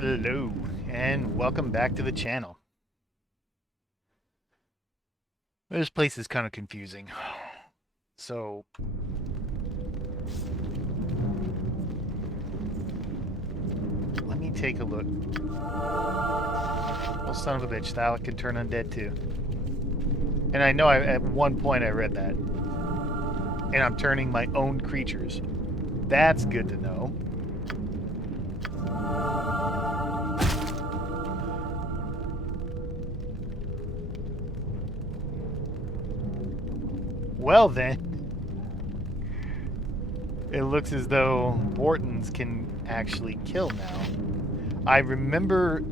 Hello, and welcome back to the channel. This place is kind of confusing. So, let me take a look. Oh, son of a bitch, Thalek can turn undead too. And I know at one point I read that. And I'm turning my own creatures. That's good to know. Well then, it looks as though Bortons can actually kill now. I remember,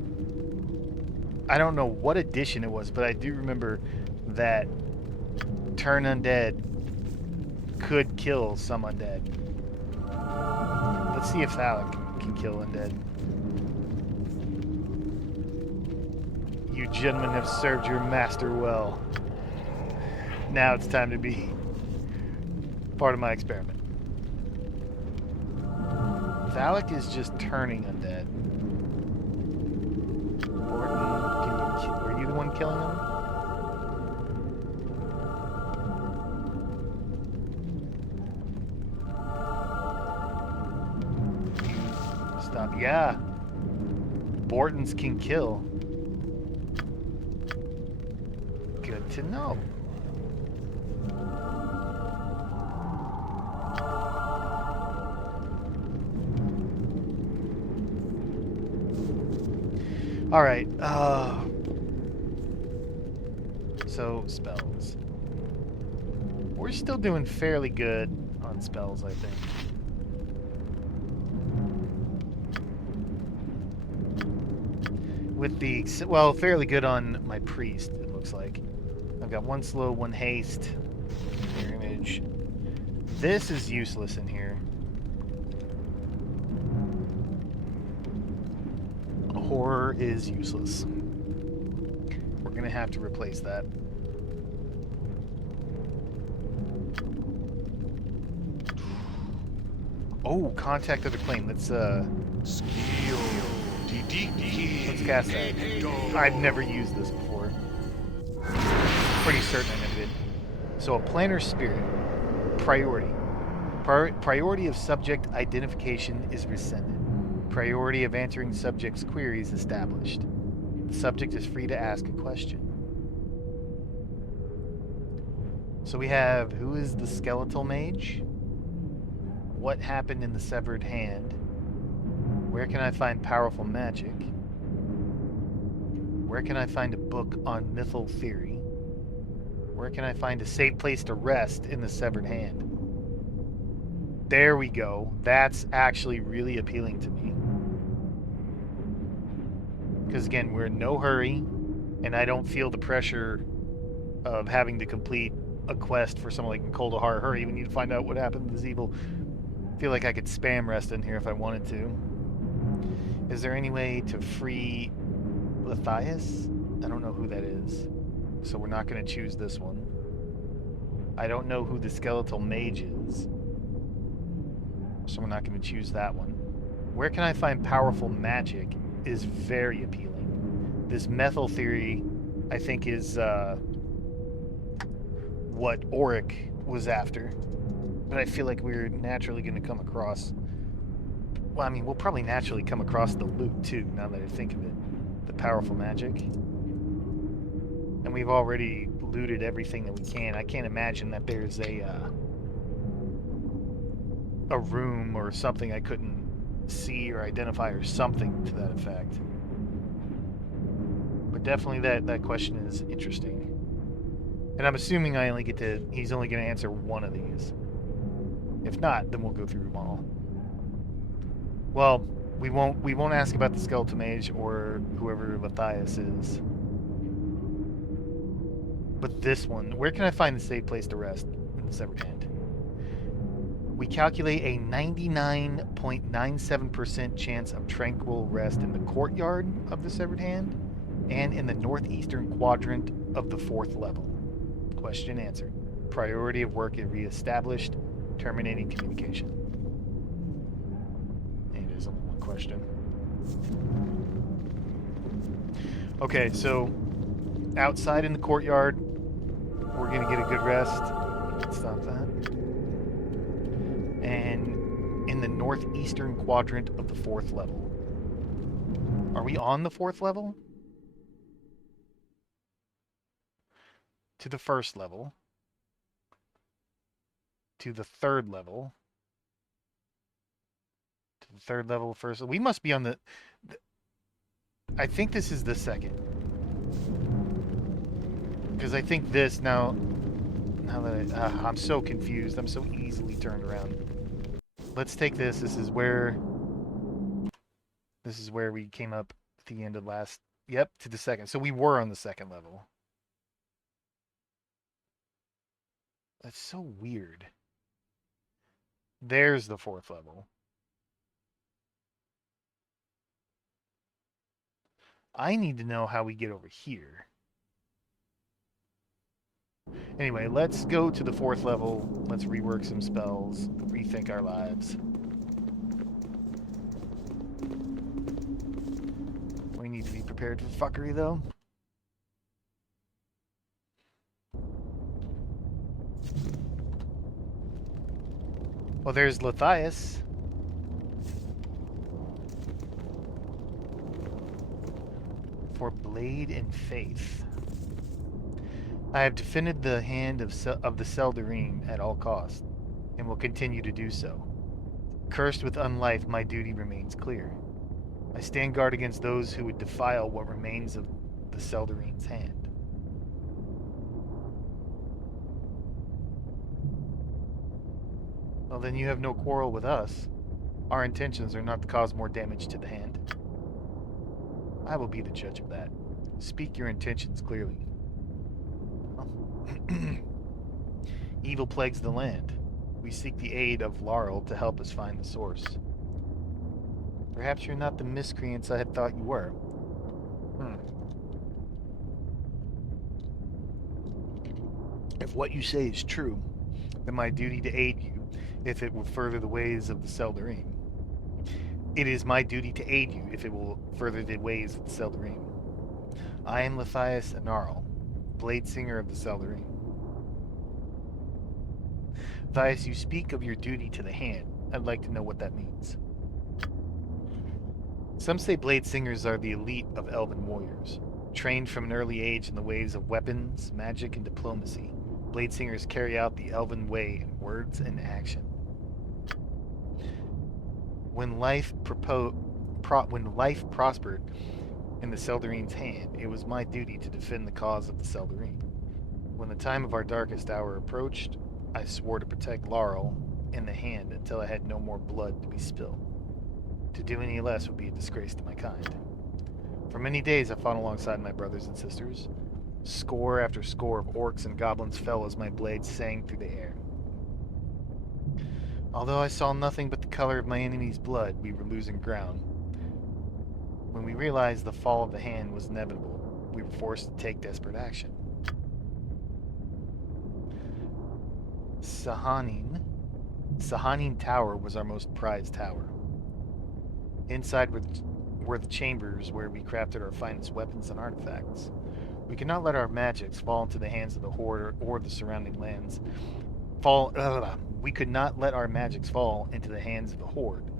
I don't know what edition it was, but I do remember that turn undead could kill some undead. Let's see if Thalek can kill undead. You gentlemen have served your master well. Now it's time to be part of my experiment. Thalek is just turning undead. Borton, were you the one killing him? Stop. Yeah. Bortons can kill. Good to know. All right. So spells. We're still doing fairly good on spells, I think. With the, well, fairly good on my priest, it looks like. I've got one slow, one haste. Mirror image. This is useless in here. Horror is useless. We're gonna have to replace that. Oh, contact other plane. Let's cast that. I've never used this before. Pretty certain I never did. So a planar spirit. Priority. Priority of subject identification is rescinded. Priority of answering subject's queries established. The subject is free to ask a question. So we have, who is the skeletal mage? What happened in the severed hand? Where can I find powerful magic? Where can I find a book on mythal theory? Where can I find a safe place to rest in the severed hand? There we go. That's actually really appealing to me. Because again, we're in no hurry, and I don't feel the pressure of having to complete a quest for something like Cold Hard Hurry. We need to find out what happened to this evil. I feel like I could spam rest in here if I wanted to. Is there any way to free Matthias? I don't know who that is, so we're not going to choose this one. I don't know who the skeletal mage is, so we're not going to choose that one. Where can I find powerful magic is very appealing. This methyl theory, I think, is what Auric was after. But I feel like we're naturally going to come across... Well, I mean, we'll probably naturally come across the loot, too, now that I think of it. The powerful magic. And we've already looted everything that we can. I can't imagine that there's a room or something I couldn't see or identify or something to that effect. But definitely that question is interesting. And I'm assuming I only get to... He's only going to answer one of these. If not, then we'll go through them all. Well, we won't ask about the skeletal mage or whoever Matthias is. But this one, where can I find a safe place to rest in the severed hand? We calculate a 99.97% chance of tranquil rest in the courtyard of the severed hand and in the northeastern quadrant of the fourth level. Question answered. Priority of work is reestablished. Terminating communication. And it is only one question. Okay, so outside in the courtyard, we're gonna get a good rest. Stop that. And in the northeastern quadrant of the 4th level. Are we on the 4th level? To the 1st level. To the 3rd level. To the 3rd level, 1st. We must be on the. I think this is the 2nd. Because I think this now. Now that I'm so confused, I'm so easily turned around. Let's take this. This is where we came up at the end of last. Yep, to the 2nd. So we were on the 2nd level. That's so weird. There's the 4th level. I need to know how we get over here. Anyway, let's go to the 4th level. Let's rework some spells, rethink our lives. We need to be prepared for fuckery, though. Well, there's Lathias. For Blade and Faith. I have defended the hand of the Seldarine at all costs, and will continue to do so. Cursed with unlife, my duty remains clear. I stand guard against those who would defile what remains of the Seldarine's hand. Well, then you have no quarrel with us. Our intentions are not to cause more damage to the hand. I will be the judge of that. Speak your intentions clearly. Evil plagues the land. We seek the aid of Laurel to help us find the source. Perhaps you're not the miscreants I had thought you were. If what you say is true, then my duty to aid you, if it will further the ways of the Seldarine. It is my duty to aid you, if it will further the ways of the Seldarine. I am Lathias Anarl, Blade Singer of the Seldarine. Lathias, you speak of your duty to the hand. I'd like to know what that means. Some say Blade Singers are the elite of elven warriors. Trained from an early age in the ways of weapons, magic, and diplomacy, Blade Singers carry out the elven way in words and action. When life prospered in the Seldarine's hand, it was my duty to defend the cause of the Seldarine. When the time of our darkest hour approached, I swore to protect Laurel in the hand until I had no more blood to be spilled. To do any less would be a disgrace to my kind. For many days I fought alongside my brothers and sisters. Score after score of orcs and goblins fell as my blade sang through the air. Although I saw nothing but the color of my enemy's blood, we were losing ground. When we realized the fall of the hand was inevitable, we were forced to take desperate action. Sahanin Tower was our most prized tower. Inside were the chambers where we crafted our finest weapons and artifacts. We could not let our magics fall into the hands of the Horde or the surrounding lands. We could not let our magics fall into the hands of the Horde,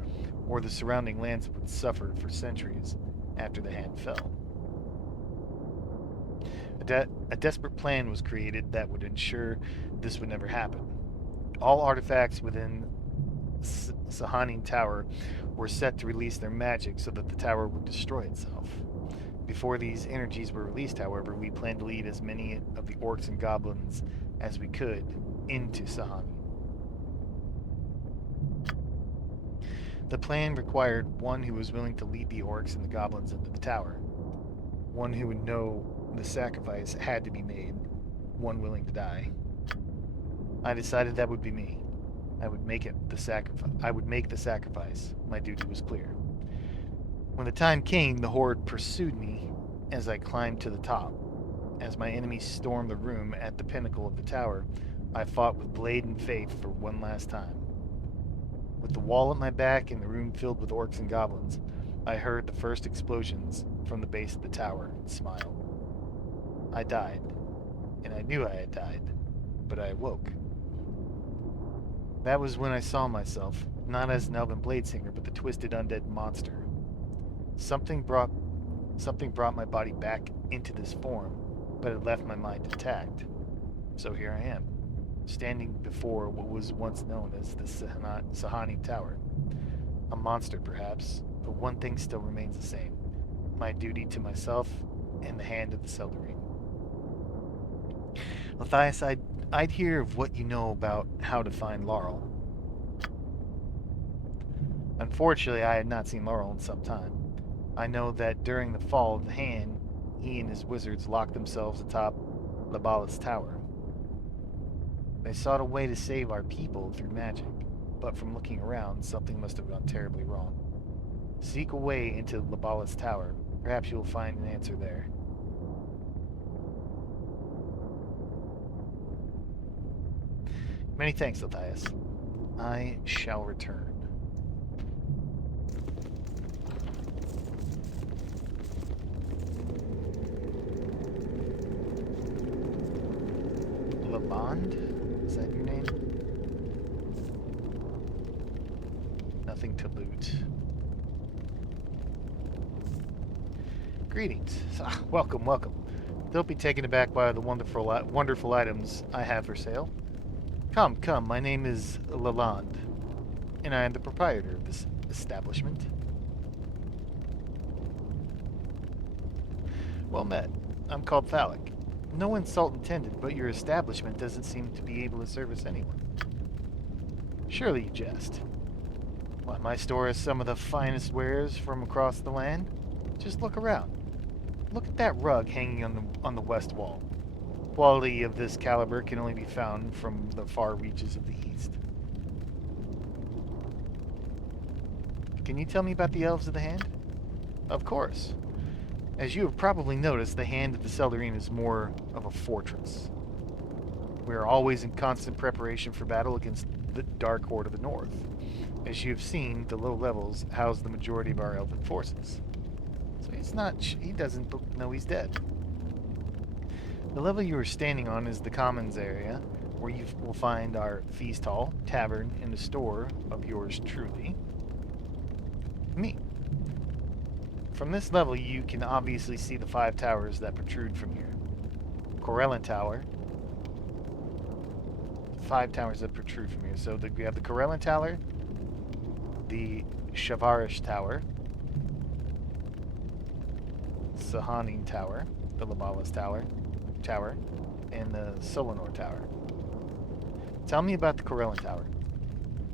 or the surrounding lands would suffer for centuries after the hand fell. A desperate plan was created that would ensure this would never happen. All artifacts within Sahanin Tower were set to release their magic so that the tower would destroy itself. Before these energies were released, however, we planned to lead as many of the orcs and goblins as we could into Sahanin. The plan required one who was willing to lead the orcs and the goblins into the tower, one who would know the sacrifice had to be made, one willing to die. I decided that would be me. I would make the sacrifice. My duty was clear. When the time came, the Horde pursued me as I climbed to the top. As my enemies stormed the room at the pinnacle of the tower, I fought with blade and faith for one last time. With the wall at my back and the room filled with orcs and goblins, I heard the first explosions from the base of the tower and smiled. I died, and I knew I had died, but I awoke. That was when I saw myself, not as an elven blade singer, but the twisted undead monster. Something brought my body back into this form, but it left my mind intact. So here I am, standing before what was once known as the Sahani Tower. A monster, perhaps, but one thing still remains the same: my duty to myself and the hand of the Seldarine. Matthias, I'd hear of what you know about how to find Laurel. Unfortunately, I had not seen Laurel in some time. I know that during the fall of the Hand, he and his wizards locked themselves atop Labalas Tower. They sought a way to save our people through magic, but from looking around, something must have gone terribly wrong. Seek a way into Labalas Tower. Perhaps you'll find an answer there. Many thanks, Matthias. I shall return. Lamond? Is that your name? Nothing to loot. Greetings. Welcome, welcome. Don't be taken aback by the wonderful items I have for sale. Come, come, my name is Lalande, and I am the proprietor of this establishment. Well met. I'm called Thalic. No insult intended, but your establishment doesn't seem to be able to service anyone. Surely you jest. Why, my store has some of the finest wares from across the land. Just look around. Look at that rug hanging on the west wall. Quality of this caliber can only be found from the far reaches of the east. Can you tell me about the Elves of the Hand? Of course. As you have probably noticed, the Hand of the Seldarine is more of a fortress. We are always in constant preparation for battle against the Dark Horde of the North. As you have seen, the low levels house the majority of our elven forces. So he doesn't know he's dead. The level you are standing on is the Commons area, where you will find our feast hall, tavern, and the store of yours truly, me. From this level, you can obviously see the 5 towers that protrude from here. Corellin Tower. 5 towers that protrude from here. So we have the Corellin Tower, the Shavarish Tower, Sahanin Tower, the Labalas Tower, and the Solanor Tower. Tell me about the Corellin Tower.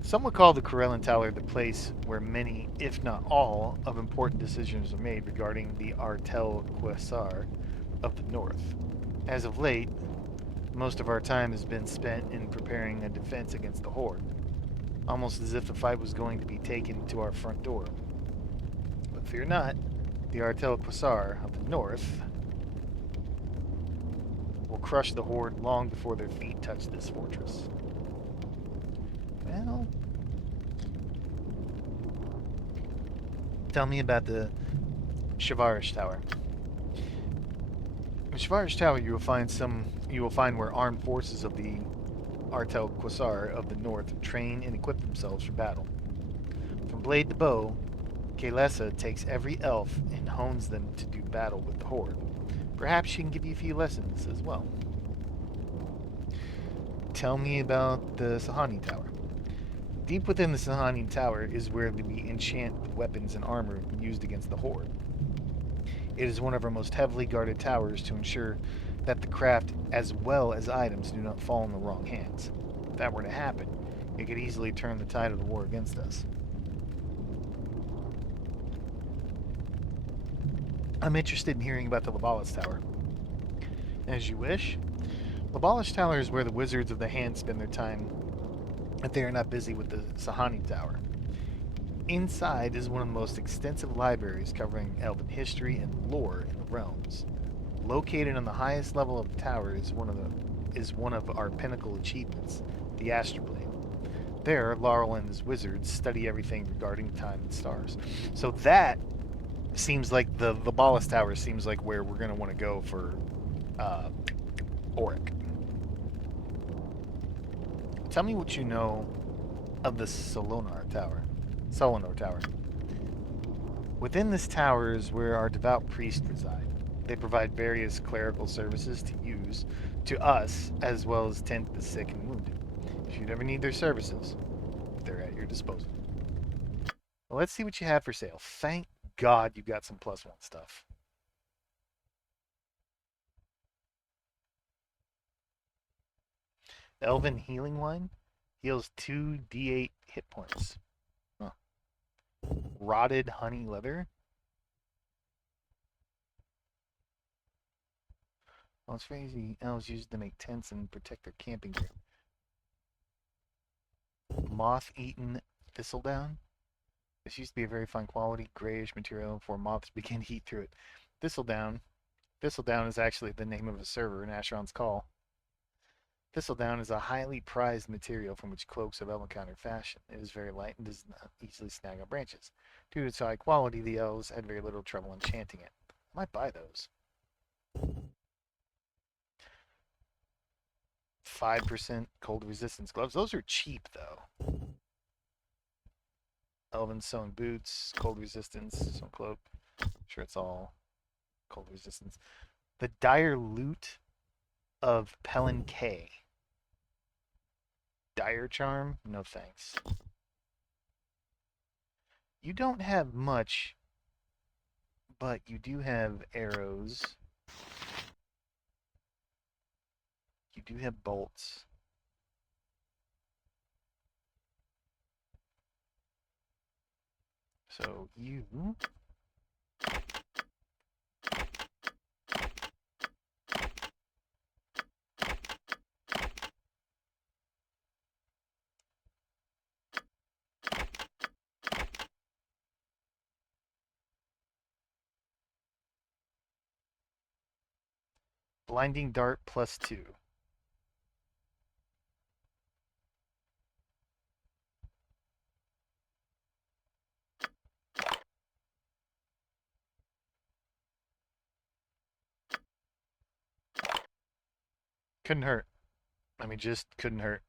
Some would call the Corellin Tower the place where many, if not all, of important decisions are made regarding the Artel Quasar of the North. As of late, most of our time has been spent in preparing a defense against the Horde, almost as if the fight was going to be taken to our front door. But fear not, the Artel Quasar of the North will crush the Horde long before their feet touch this fortress. Well, tell me about the Shavarish Tower. In Shavarish Tower, you will find where armed forces of the Artel Quasar of the North train and equip themselves for battle. From blade to bow, Kaelessa takes every elf and hones them to do battle with the Horde. Perhaps she can give you a few lessons as well. Tell me about the Sahani Tower. Deep within the Sahani Tower is where we enchant the weapons and armor used against the Horde. It is one of our most heavily guarded towers to ensure that the craft as well as items do not fall in the wrong hands. If that were to happen, it could easily turn the tide of the war against us. I'm interested in hearing about the Labalas Tower. As you wish. Labalas Tower is where the Wizards of the Hand spend their time if they are not busy with the Sahani Tower. Inside is one of the most extensive libraries covering elven history and lore in the realms. Located on the highest level of the tower is one of our pinnacle achievements, the Astroblade. There, Laurel and his wizards study everything regarding time and stars. So that seems like the ballast tower seems like where we're gonna want to go for uh, Auric. Tell me what you know of the Solonar Tower. Solinor Tower. Within this tower is where our devout priests reside. They provide various clerical services to us, as well as tend to the sick and wounded. If you'd ever need their services, they're at your disposal. Well, let's see what you have for sale. Thank God you've got some +1 stuff. The Elven Healing Wine heals 2d8 hit points. Huh. Rotted Honey Leather. Well, it's crazy. Elves use it to make tents and protect their camping gear. Moth-eaten thistledown. This used to be a very fine quality, grayish material before moths began to eat through it. Thistledown. Thistledown is actually the name of a server in Asheron's Call. Thistledown is a highly prized material from which cloaks of Elvenkind are fashioned. It is very light and does not easily snag on branches. Due to its high quality, the elves had very little trouble enchanting it. I might buy those. 5% cold resistance gloves. Those are cheap, though. Elven sewn boots, cold resistance, some cloak. I'm sure it's all cold resistance. The dire loot of Pelin K. Dire charm? No thanks. You don't have much, but you do have arrows. You do have bolts. So you blinding dart +2. Couldn't hurt. I mean, just couldn't hurt.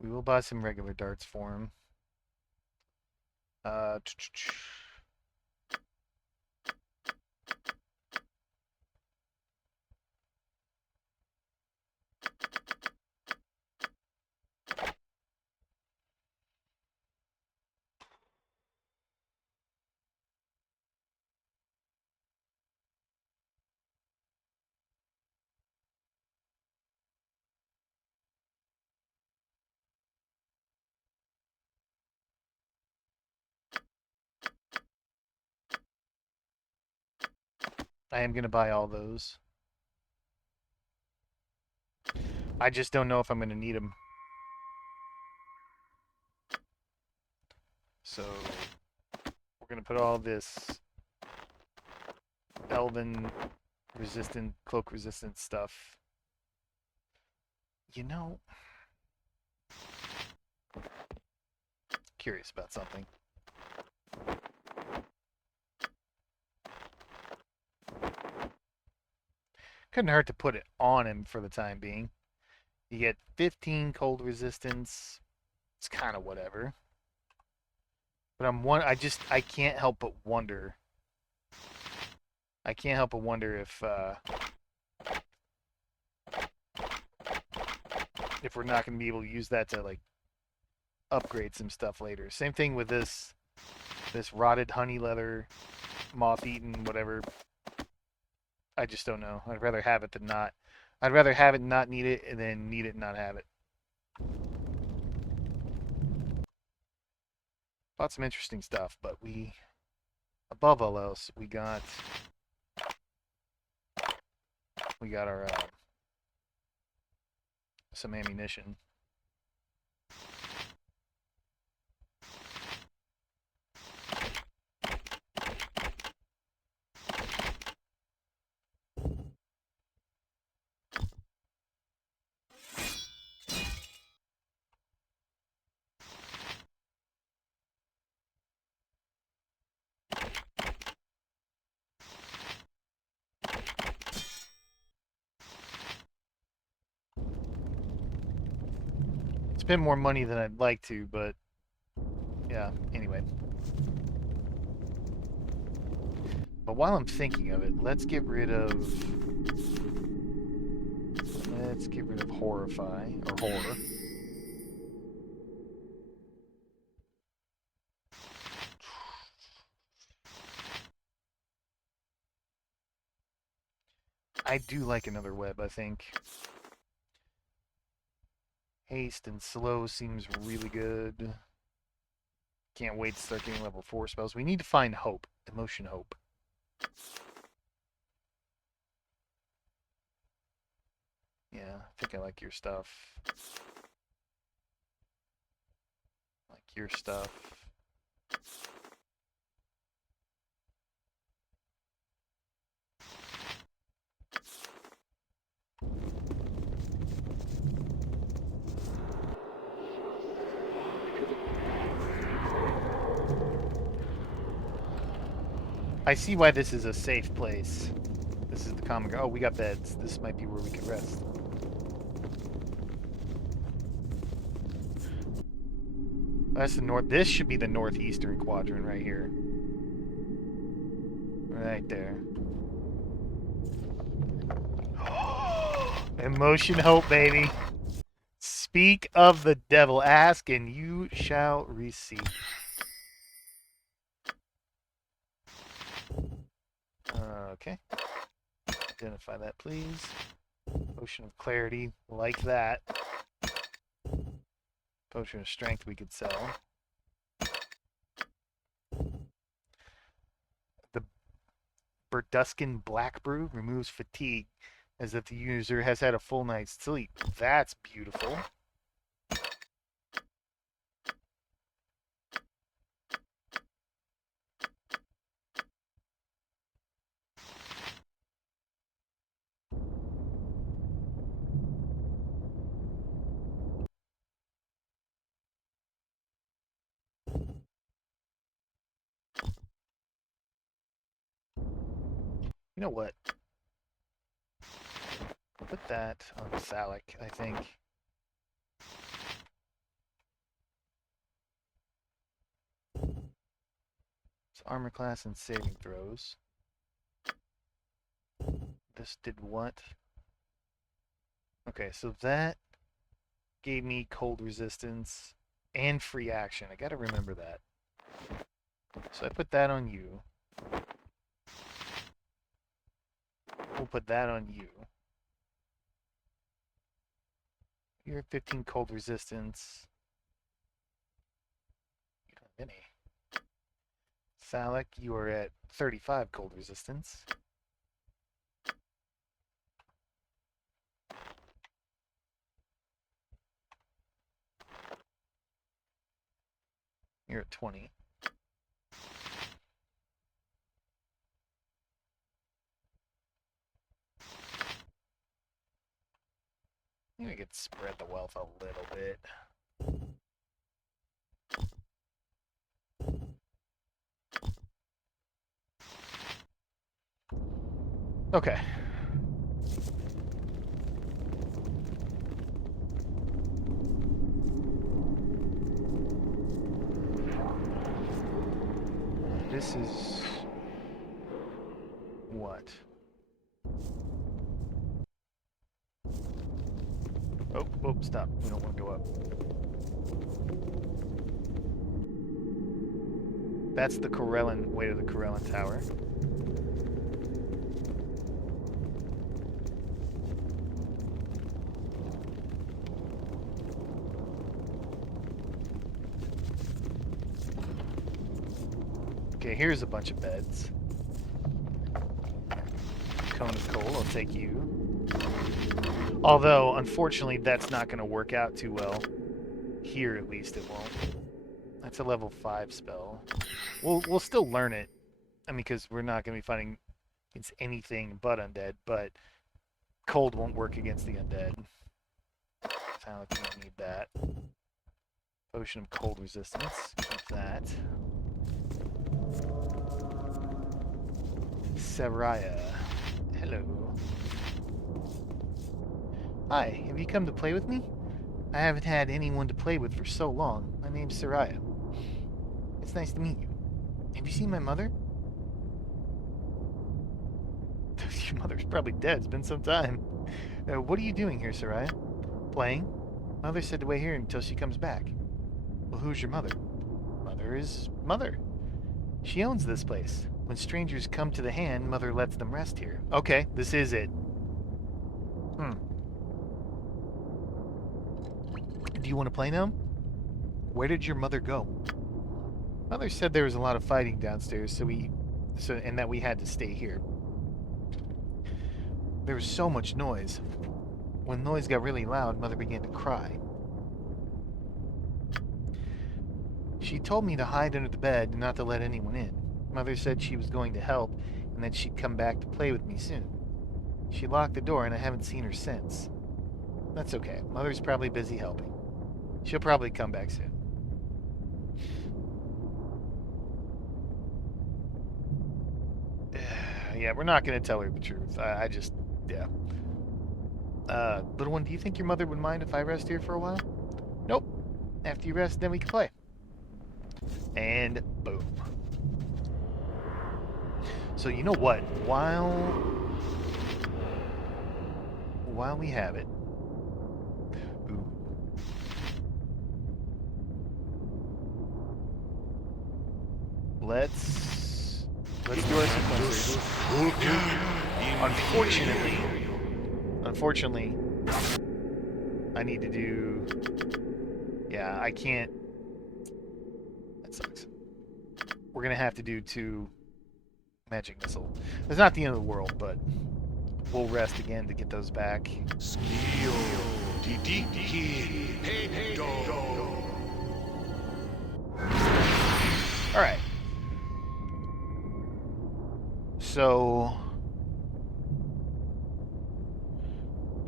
We will buy some regular darts for him. Uh, I am gonna buy all those. I just don't know if I'm gonna need them. So we're gonna put all this elven resistant, cloak resistant stuff. You know, curious about something. Couldn't hurt to put it on him for the time being. You get 15 cold resistance. It's kind of whatever. But I can't help but wonder. I can't help but wonder if we're not going to be able to use that to like upgrade some stuff later. Same thing with this rotted honey leather, moth-eaten, whatever. I just don't know. I'd rather have it than not. I'd rather have it and not need it, and then need it and not have it. Bought some interesting stuff, but above all else, we got our some ammunition. Spend more money than I'd like to, but yeah, anyway. But while I'm thinking of it, let's get rid of horrify or horror. I do like another web, I think. Haste and slow seems really good. Can't wait to start getting level 4 spells. We need to find hope. Emotion hope. Yeah, I think I like your stuff. Like your stuff. I see why this is a safe place. This is the common. Oh, we got beds. This might be where we can rest. That's the north. This should be the northeastern quadrant right here. Right there. Emotion hope, baby. Speak of the devil. Ask and you shall receive. Okay. Identify that, please. Potion of clarity. Like that. Potion of strength we could sell. The Burduskin Black Brew removes fatigue as if the user has had a full night's sleep. That's beautiful. You know what? Put that on Thalic, I think. It's armor class and saving throws. This did what? Okay, so that gave me cold resistance and free action. I gotta remember that. So I put that on you. We'll put that on you. You're at 15 cold resistance. You don't have any. Thalic, you are at 35 cold resistance. You're at 20. I think we could spread the wealth a little bit. Okay. This is what? Oh, stop. We don't want to go up. That's the Corellan, way to the Corellan Tower. Okay, here's a bunch of beds. Cone of coal, I'll take you. Although, unfortunately, that's not going to work out too well. Here, at least, it won't. That's a level 5 spell. We'll still learn it. I mean, because we're not going to be fighting against anything but undead, but cold won't work against the undead. Sound like you need that. Potion of cold resistance. Keep that. Saraya. Hello. Hi, have you come to play with me? I haven't had anyone to play with for so long. My name's Soraya. It's nice to meet you. Have you seen my mother? Your mother's probably dead. It's been some time. What are you doing here, Soraya? Playing? Mother said to wait here until she comes back. Well, who's your mother? Mother is Mother. She owns this place. When strangers come to the hand, Mother lets them rest here. Okay, this is it. Do you want to play now? Where did your mother go? Mother said there was a lot of fighting downstairs, and that we had to stay here. There was so much noise. When noise got really loud, Mother began to cry. She told me to hide under the bed and not to let anyone in. Mother said she was going to help and that she'd come back to play with me soon. She locked the door and I haven't seen her since. That's okay. Mother's probably busy helping. She'll probably come back soon. Yeah, we're not going to tell her the truth. Yeah. Little one, do you think your mother would mind if I rest here for a while? Nope. After you rest, then we can play. And boom. So you know what? While we have it, let's do our sequencers. Unfortunately, I need to do. Yeah, I can't. That sucks. We're gonna have to do 2 magic missile. It's not the end of the world, but we'll rest again to get those back. All right. So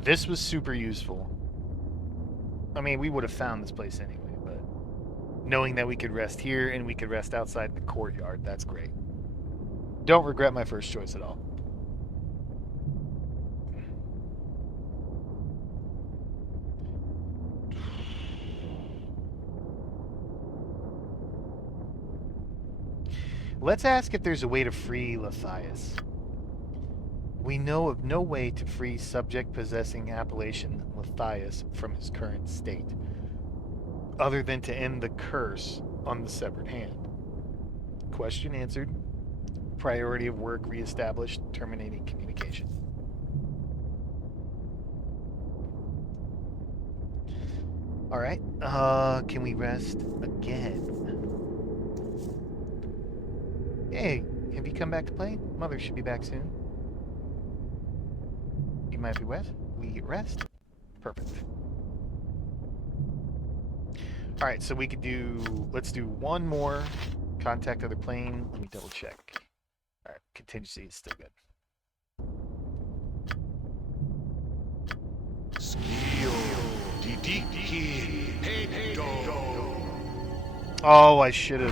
this was super useful. I mean, we would have found this place anyway, but knowing that we could rest here and we could rest outside the courtyard, that's great. Don't regret my first choice at all. Let's ask if there's a way to free Lathias. We know of no way to free subject possessing appellation Lathias from his current state, other than to end the curse on the severed hand. Question answered. Priority of work reestablished. Terminating communication. Alright, can we rest again? Hey, have you come back to play? Mother should be back soon. You might be wet. We get rest. Perfect. Alright, so we could do... Let's do one more. Contact other plane. Let me double check. Alright, contingency is still good. Oh, I should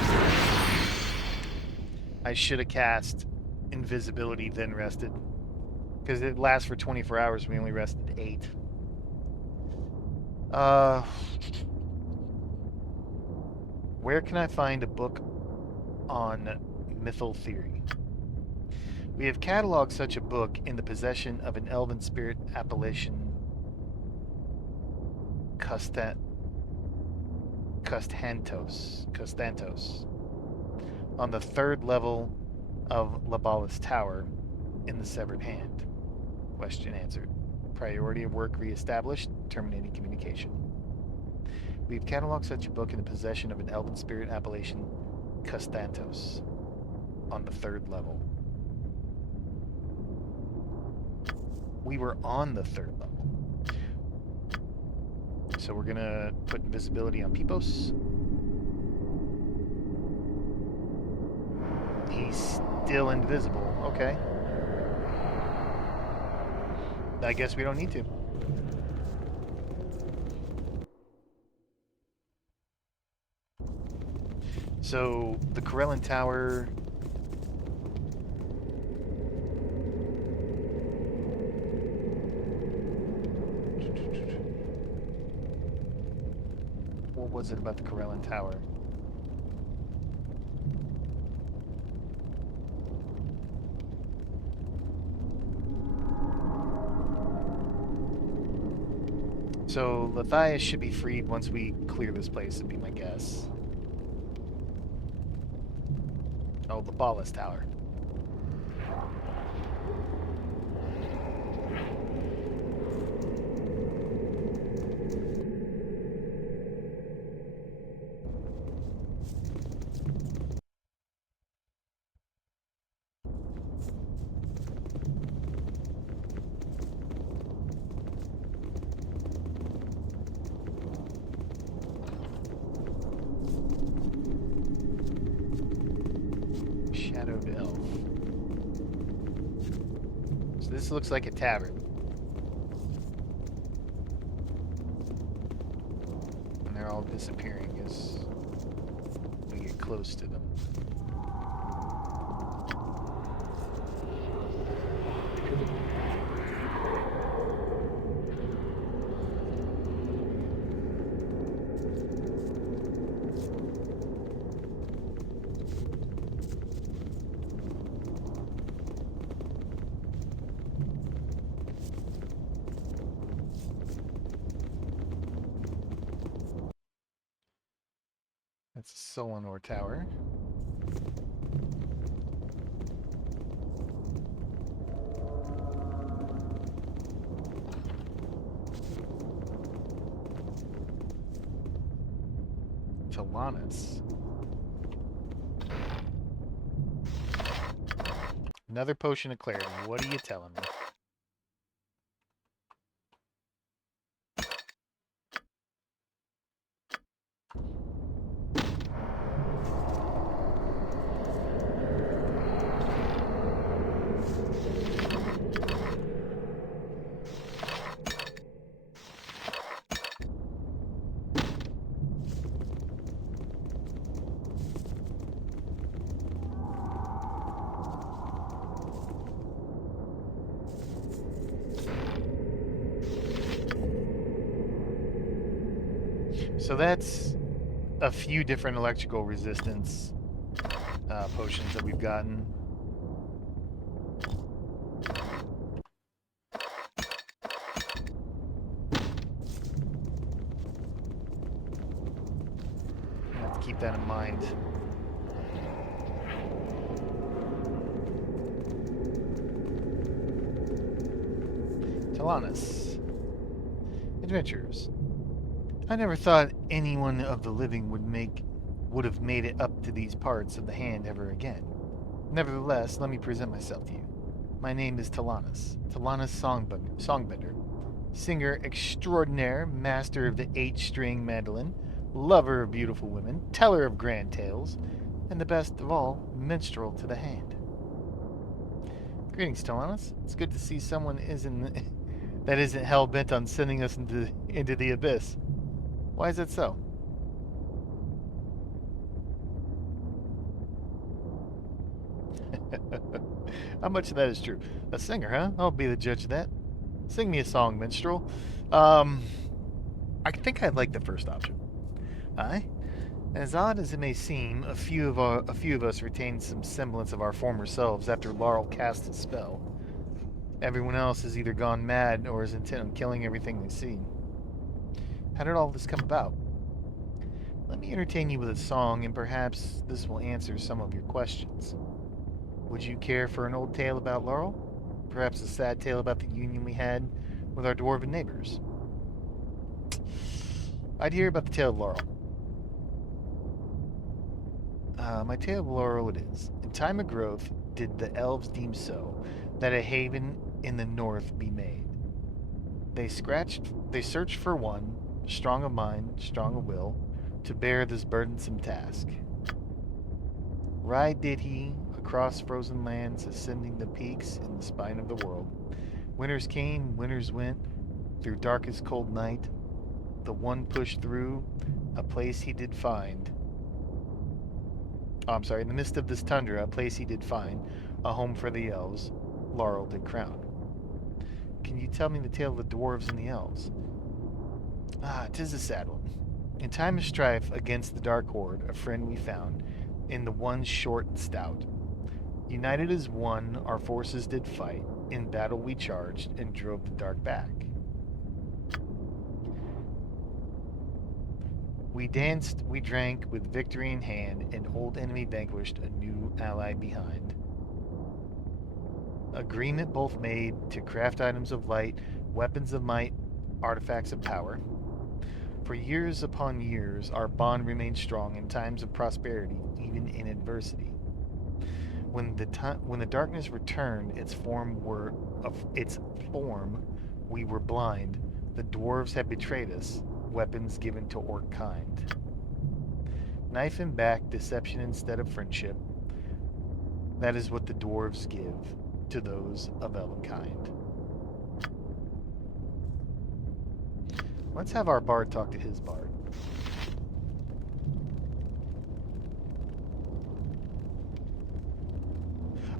have cast invisibility, then rested. Because it lasts for 24 hours. We only rested 8. Where can I find a book on mythal theory? We have cataloged such a book in the possession of an elven spirit appellation Custantos, on the 3rd level of Labalis Tower in the Severed Hand. Question answered. Priority of work reestablished. Terminating communication. We've cataloged such a book in the possession of an elven spirit appellation Custantos, on the 3rd level. We were on the 3rd level. So we're gonna put invisibility on Pipos. He's still invisible. Okay. I guess we don't need to. So the Corellan Tower. What was it about the Corellan Tower? So Lathias should be freed once we clear this place, would be my guess. Oh, the Ballast Tower. Shadowed Elf. So this looks like a tavern. And they're all disappearing as we get close to them. That's a Solanor Tower. Talanis. Another potion of clarity. What are you telling me? So that's a few different electrical resistance potions that we've gotten. I have to keep that in mind. Talanis. Adventures. I never thought anyone of the living would have made it up to these parts of the hand ever again. Nevertheless, let me present myself to you. My name is Talanis, Talanis Songbender, singer extraordinaire, master of the 8-string mandolin, lover of beautiful women, teller of grand tales, and the best of all, minstrel to the hand. Greetings, Talanis. It's good to see someone that isn't hell bent on sending us into the abyss. Why is that so? How much of that is true? A singer, huh? I'll be the judge of that. Sing me a song, minstrel. I think I'd like the first option. Aye. As odd as it may seem, a few of us retained some semblance of our former selves after Laurel cast his spell. Everyone else has either gone mad or is intent on killing everything they see. How did all this come about? Let me entertain you with a song, and perhaps this will answer some of your questions. Would you care for an old tale about Laurel? Perhaps a sad tale about the union we had with our dwarven neighbors? I'd hear about the tale of Laurel. My tale of Laurel it is. In time of growth did the elves deem so, that a haven in the north be made. They searched for one, strong of mind, strong of will, to bear this burdensome task. Ride did he across frozen lands, ascending the peaks in the spine of the world. Winters came, winters went, through darkest cold night. The one pushed through, a place he did find. Oh, I'm sorry, in the midst of this tundra, a place he did find, a home for the elves, Laurel did crown. Can you tell me the tale of the dwarves and the elves? Ah, 'tis a sad one. In time of strife against the Dark Horde, a friend we found, in the one short and stout. United as one, our forces did fight. In battle we charged and drove the dark back. We danced, we drank, with victory in hand, an old enemy vanquished, a new ally behind. Agreement both made to craft items of light, weapons of might, artifacts of power. For years upon years, our bond remained strong in times of prosperity, even in adversity. When the darkness returned, its form, we were blind. The dwarves had betrayed us, weapons given to orc kind. Knife and back, deception instead of friendship. That is what the dwarves give to those of elvenkind. Let's have our bard talk to his bard.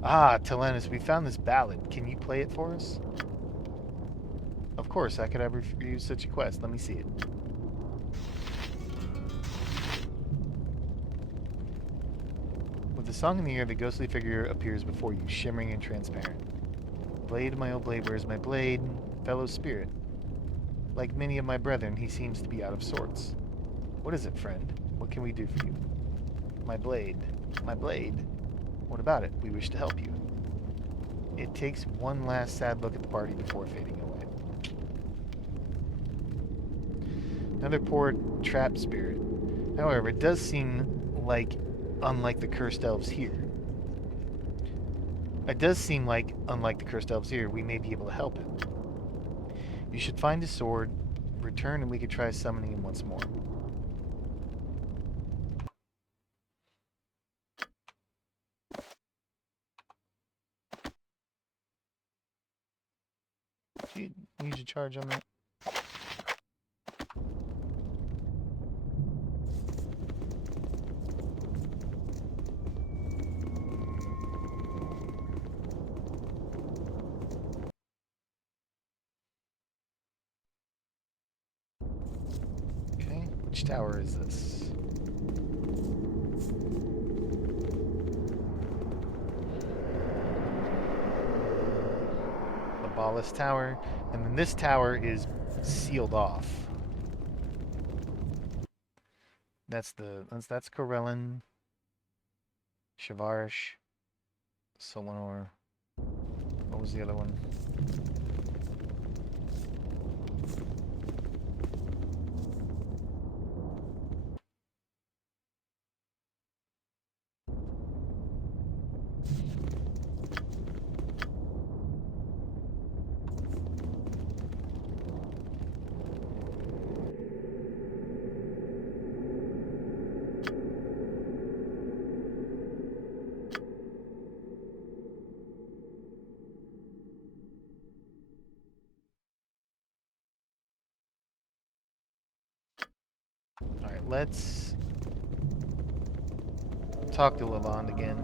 Ah, Telenus, we found this ballad. Can you play it for us? Of course, I could have refused such a quest. Let me see it. With the song in the air, the ghostly figure appears before you, shimmering and transparent. Blade, my old blade, where's my blade? Fellow spirit. Like many of my brethren, he seems to be out of sorts. What is it, friend? What can we do for you? My blade. My blade. What about it? We wish to help you. It takes one last sad look at the party before fading away. Another poor trapped spirit. However, it does seem like, unlike the cursed elves here, we may be able to help him. You should find his sword, return, and we could try summoning him once more. Do you need to charge on that? Okay, which tower is this? Labalis Tower, and then this tower is sealed off. That's Corellin, Shavarish, Solanor. What was the other one? Alright, let's talk to Lalonde again.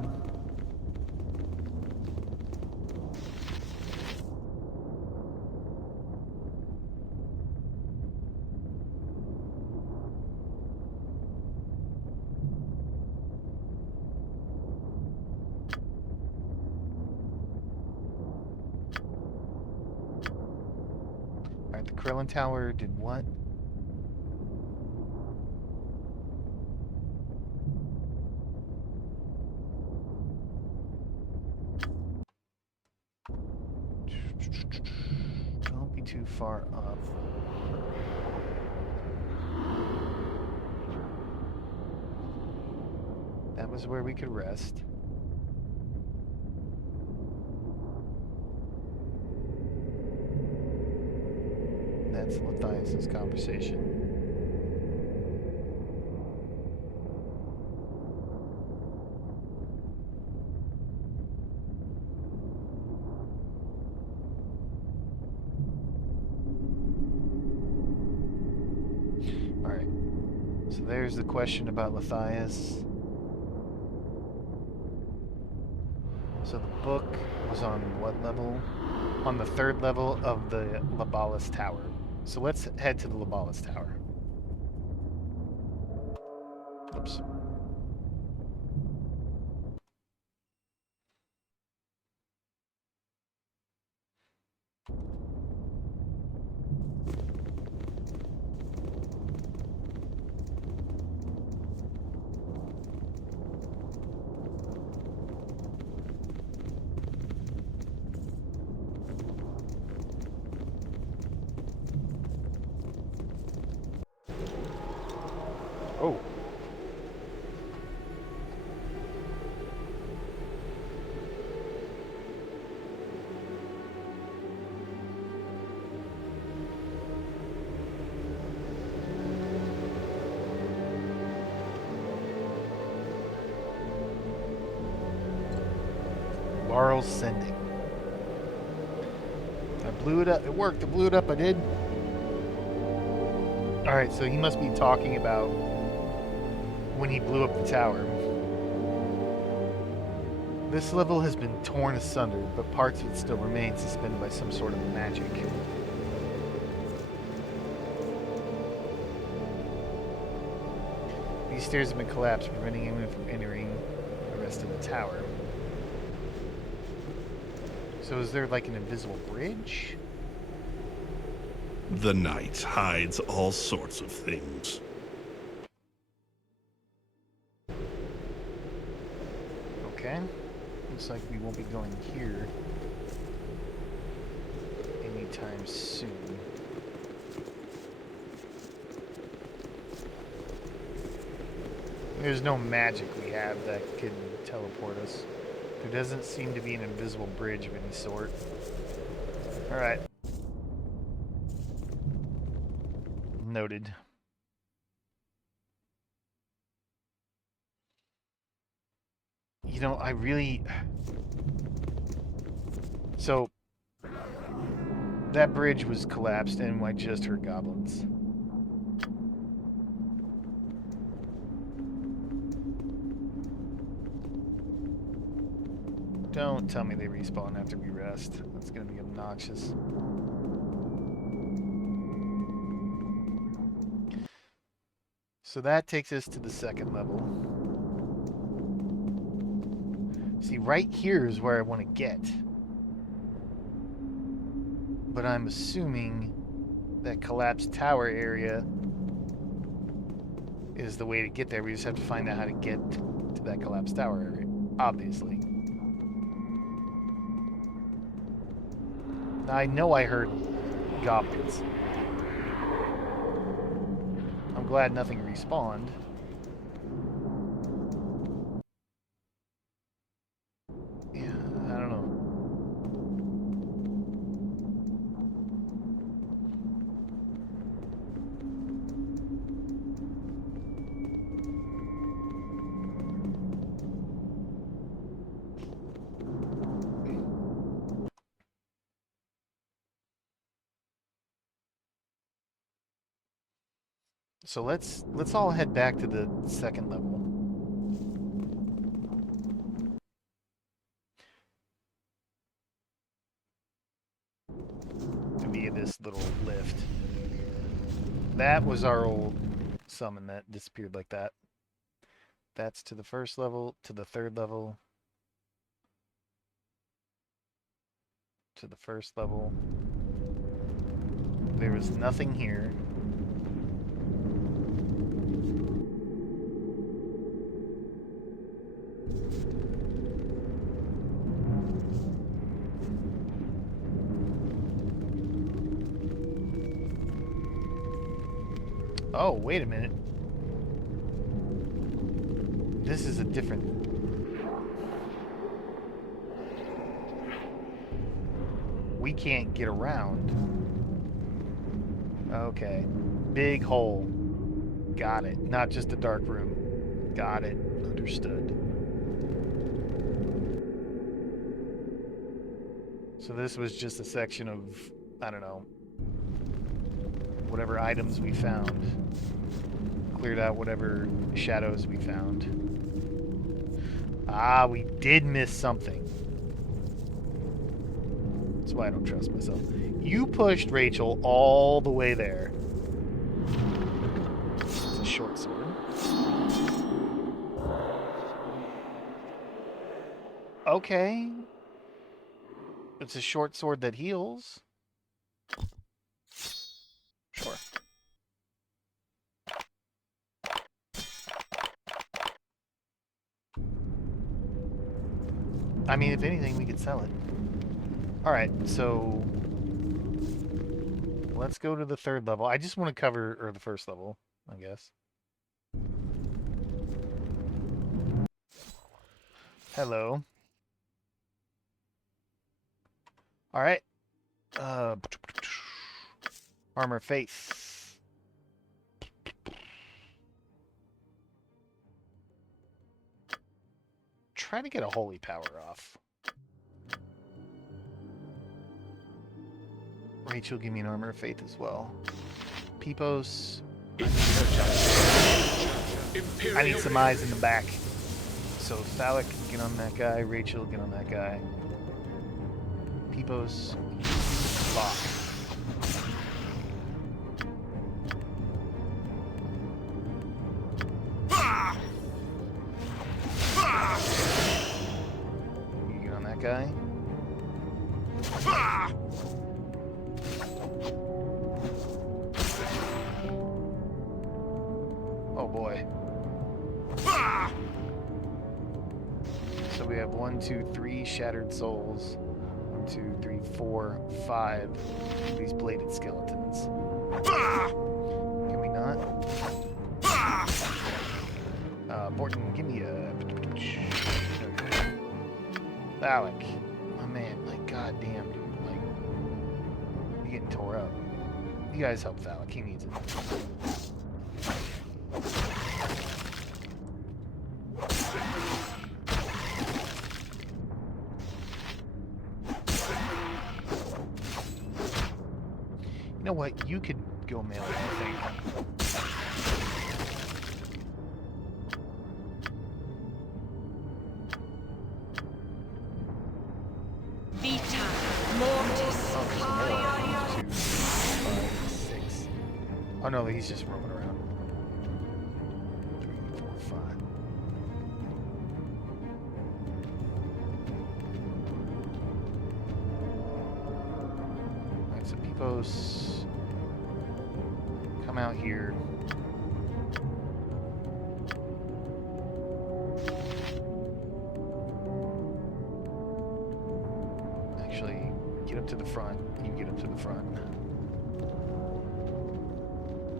Alright, the Krillin Tower did what? Don't be too far up. That was where we could rest. That's Matthias's conversation. Alright. So there's the question about Matthias. So the book was on what level? On the 3rd level of the Labalis Tower. So let's head to the Labalis Tower. Oops. Oh. Laurel's sending. I blew it up. It worked. I blew it up. I did. Alright, so he must be talking about when he blew up the tower. This level has been torn asunder, but parts of it still remain suspended by some sort of magic. These stairs have been collapsed, preventing anyone from entering the rest of the tower. So is there like an invisible bridge? The night hides all sorts of things. Okay. Looks like we won't be going here anytime soon. There's no magic we have that can teleport us. There doesn't seem to be an invisible bridge of any sort. Alright. Noted. You know, I really... So, that bridge was collapsed and I just heard goblins. Don't tell me they respawn after we rest. That's gonna be obnoxious. So that takes us to the second level. See, right here is where I want to get. But I'm assuming that collapsed tower area is the way to get there. We just have to find out how to get to that collapsed tower area, obviously. Now, I know I heard goblins. I'm glad nothing respawned. Yeah, I don't know. So let's all head back to the second level. Via this little lift. That was our old summon that disappeared like that. That's to the first level, to the third level, to the first level. There was nothing here. Oh, wait a minute. This is a different... We can't get around. Okay. Big hole. Got it. Not just a dark room. Got it. Understood. So this was just a section of, I don't know, whatever items we found. Cleared out whatever shadows we found. Ah, we did miss something. That's why I don't trust myself. You pushed Rachel all the way there. It's a short sword. Okay. It's a short sword that heals. Sure. I mean, if anything, we could sell it. Alright, so... let's go to the 3rd level. I just want to cover... or the 1st level, I guess. Hello. Alright. Armor face. Try to get a holy power off. Rachel, give me an armor of faith as well. Peepos. I need some eyes in the back. So Phallic, get on that guy. Rachel, get on that guy. Peepos, lock. You get on that guy. Oh boy. So we have 1, 2, 3 shattered souls. 1, 2, 3, 4, 5 of these bladed skeletons. Can we not? Borton, give me a... Alec. My man, like, goddamn, dude. Like, you're getting tore up. You guys help Phallic. He needs it. You know what? You could go melee, I think. Vita Mortis. Oh, there's more. 2, 5, 6. Oh no, he's just roaming around. 3, 4, 5. Alright, so Peepos, come out here. Actually, get up to the front. You get up to the front.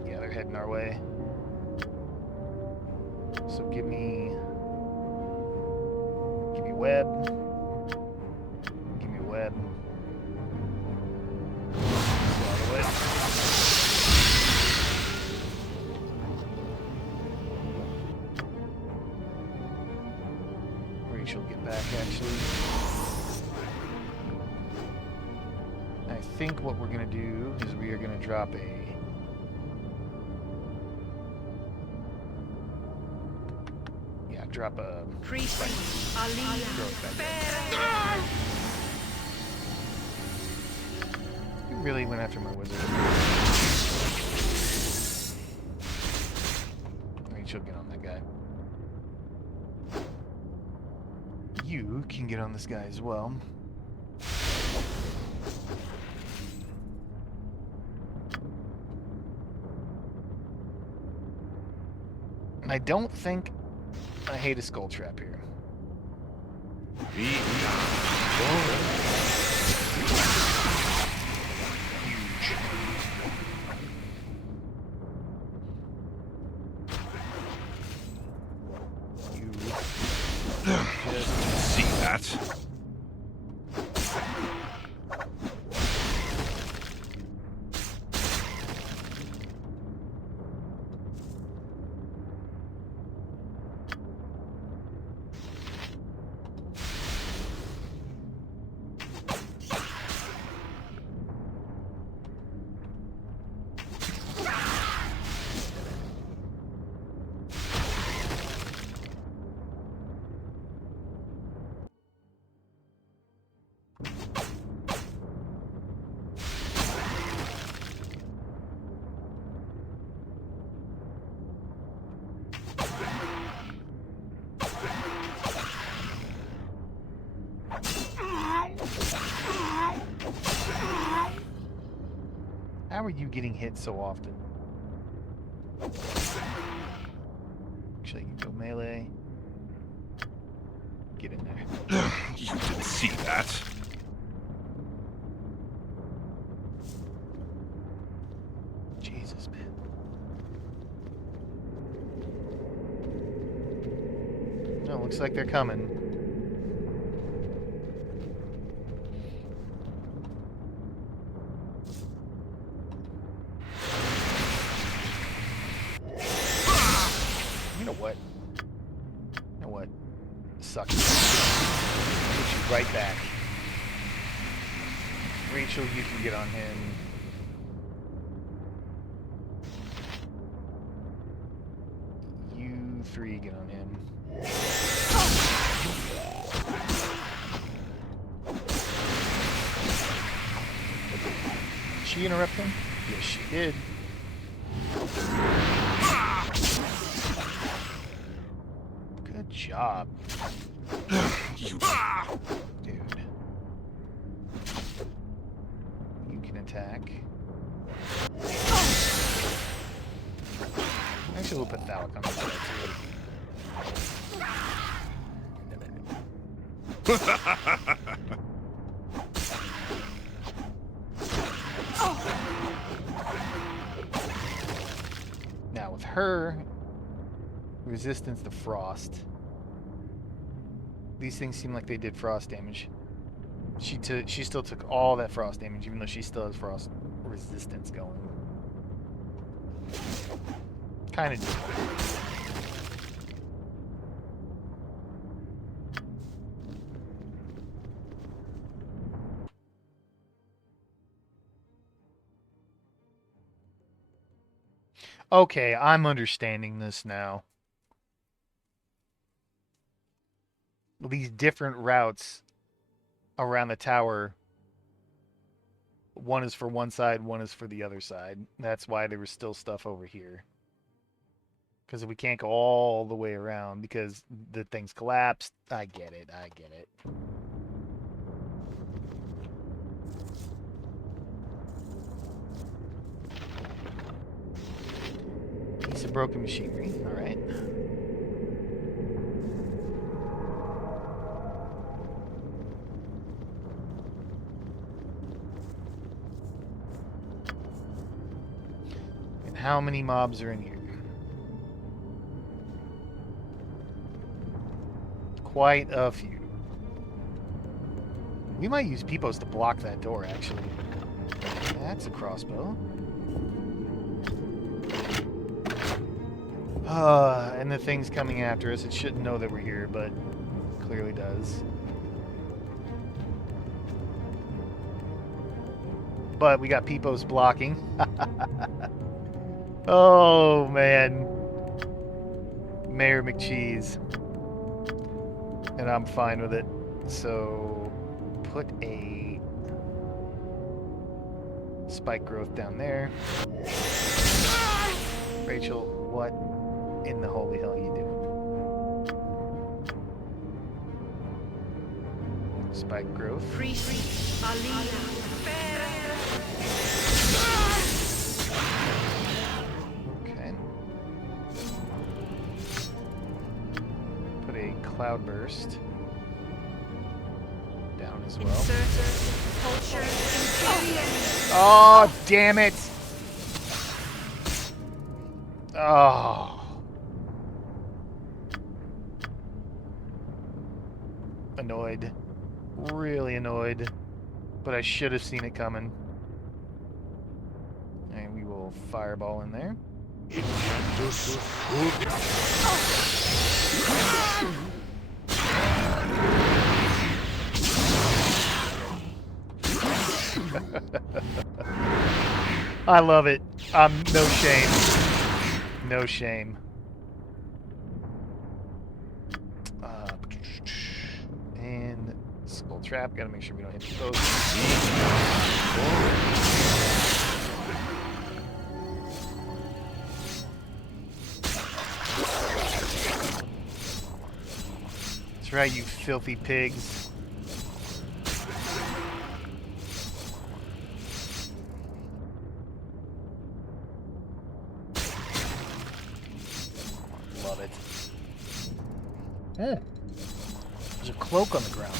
Yeah, they're heading our way. So give me web. Give me web. Go all the way. Rachel, get back actually. I think what we're gonna do is we are gonna drop a drop a Priest Alina. You really went after my wizard. Rachel, get on that guy. You can get on this guy as well. And I don't think I hate a skull trap here. You just See that? How are you getting hit so often? Actually, you can go melee. Get in there. You didn't see that. Jesus, man. No, looks like they're coming. You know what? You know what? Suck. Put you right back. Rachel, you can get on him. You three get on him. Did she interrupt him? Yes, she did. Good job. You... Dude. You can attack. Actually, we'll put Thalic on the side too. Now with her, resistance to frost. These things seem like they did frost damage. She still took all that frost damage, even though she still has frost resistance going. Kind of just. Okay, I'm understanding this now. These different routes around the tower. One is for one side, one is for the other side. That's why there was still stuff over here. Because we can't go all the way around because the things collapsed. I get it, I get it. Piece of broken machinery, alright. And how many mobs are in here? Quite a few. We might use Peepos to block that door, actually. That's a crossbow. And the thing's coming after us. It shouldn't know that we're here, but clearly does. But we got Peepos blocking. Oh, man. Mayor McCheese. And I'm fine with it. So, put a spike growth down there. Rachel, what in the holy hell are you doing? Spike growth. Okay. Put a cloud burst down as well. Oh, damn it! Oh. Annoyed. Really annoyed. But I should have seen it coming. And we will fireball in there. I love it. No shame. No shame. And skull trap. Gotta make sure we don't hit those. That's right, you filthy pigs. Oh, there's a cloak on the ground.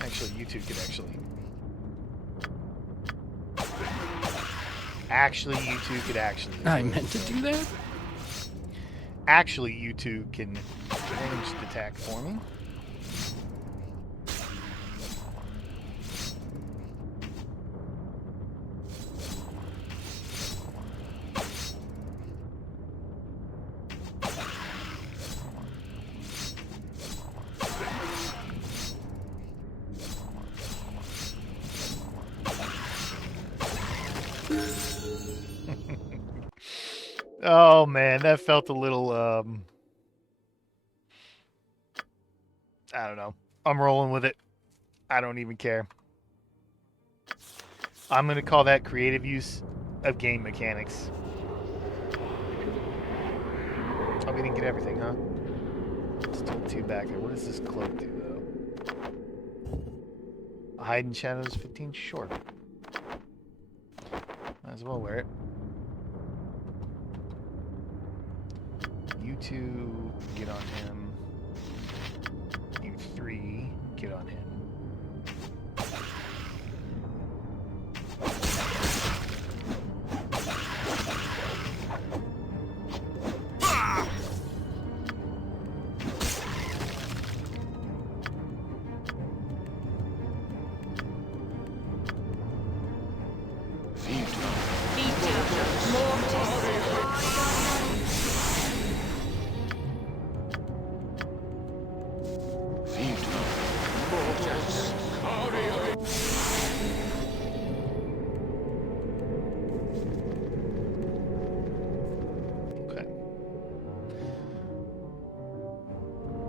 Actually, you two could actually... Actually, you two could actually... I meant to do that? Actually, you two can ranged attack for me. Oh man, that felt a little I don't know. I'm rolling with it. I don't even care. I'm gonna call that creative use of game mechanics. Oh, we didn't get everything, huh? Still two back there. What does this cloak do, though? Hide in shadows 15? Sure. Might as well wear it. You two, get on him. You three, get on him.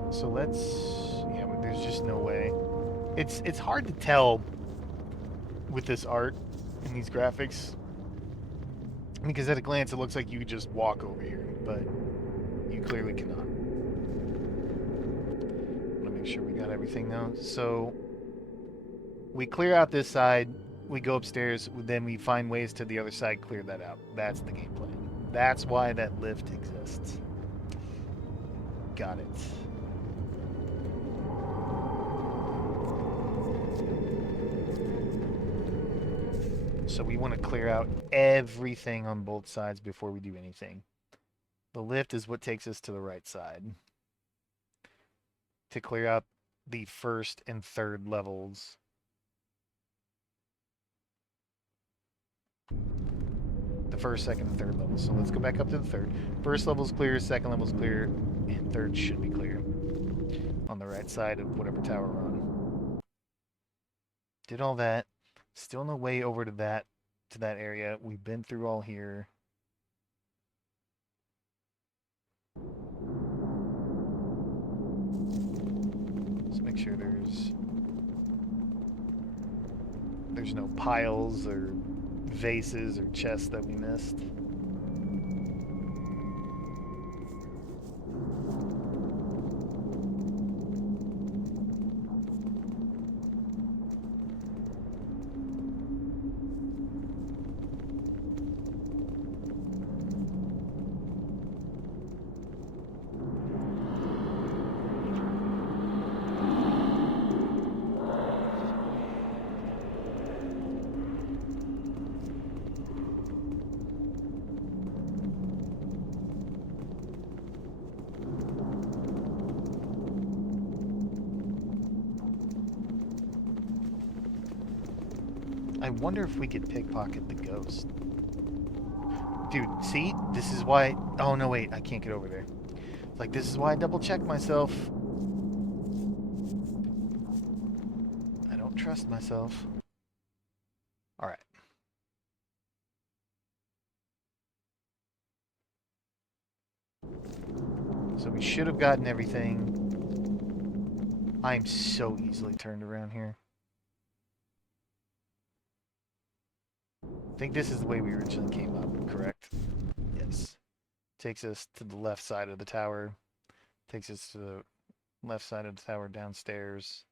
So let's, yeah, there's just no way. It's hard to tell with this art and these graphics, because at a glance it looks like you could just walk over here, but you clearly cannot. I want to make sure we got everything though. So we clear out this side, we go upstairs, then we find ways to the other side, clear that out. That's the game plan. That's why that lift exists. Got it. So we want to clear out everything on both sides before we do anything. The lift is what takes us to the right side. To clear out the first and third levels. The first, second, and third levels. So let's go back up to the third. First level's clear, second level's clear, and third should be clear. On the right side of whatever tower we're on. Did all that. Still no way over to that area. We've been through all here. Let's make sure there's no piles or vases or chests that we missed. I wonder if we could pickpocket the ghost. Dude, see? This is why... Oh, no, wait. I can't get over there. Like, this is why I double-check myself. I don't trust myself. Alright. So we should have gotten everything. I am so easily turned around here. I think this is the way we originally came up, correct? Yes. Takes us to the left side of the tower. Takes us to the Left side of the tower downstairs.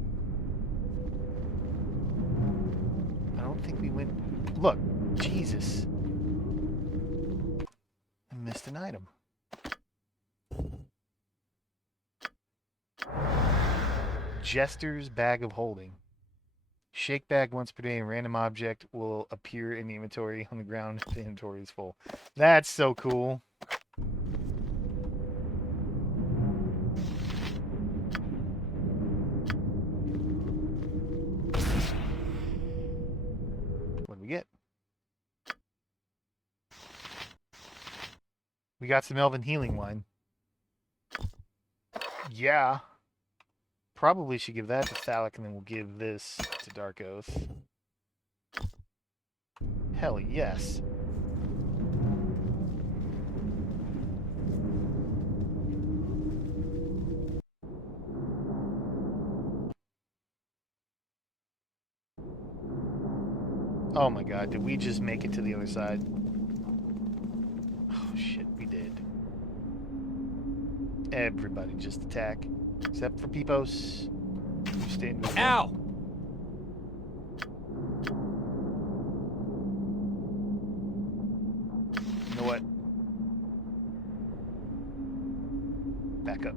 I don't think we went... Look! Jesus! I missed an item. Jester's Bag of Holding. Shake bag once per day. A random object will appear in the inventory on the ground if the inventory is full. That's so cool. What do we get? We got some Elven Healing Wine. Yeah. Probably should give that to Thalic, and then we'll give this to Dark Oath. Hell yes. Oh my god, did we just make it to the other side? Oh shit, we did. Everybody just attack. Except for Peepos. You stay invisible. Ow! You know what? Back up.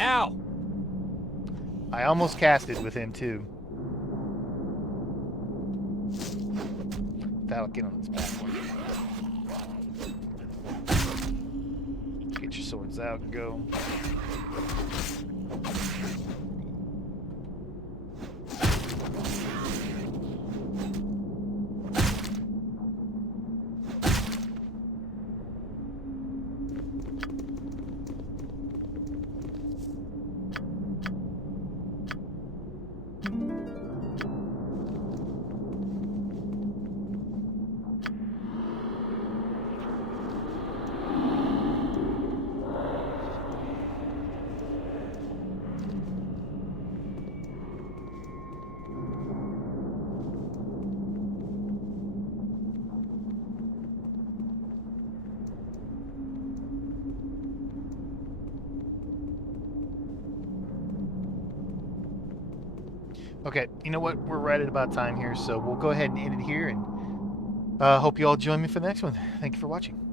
Ow! I almost casted with him too. That'll get on his back one. Get your swords out and go. Okay, you know what? We're right at about time here, so we'll go ahead and end it here, and hope you all join me for the next one. Thank you for watching.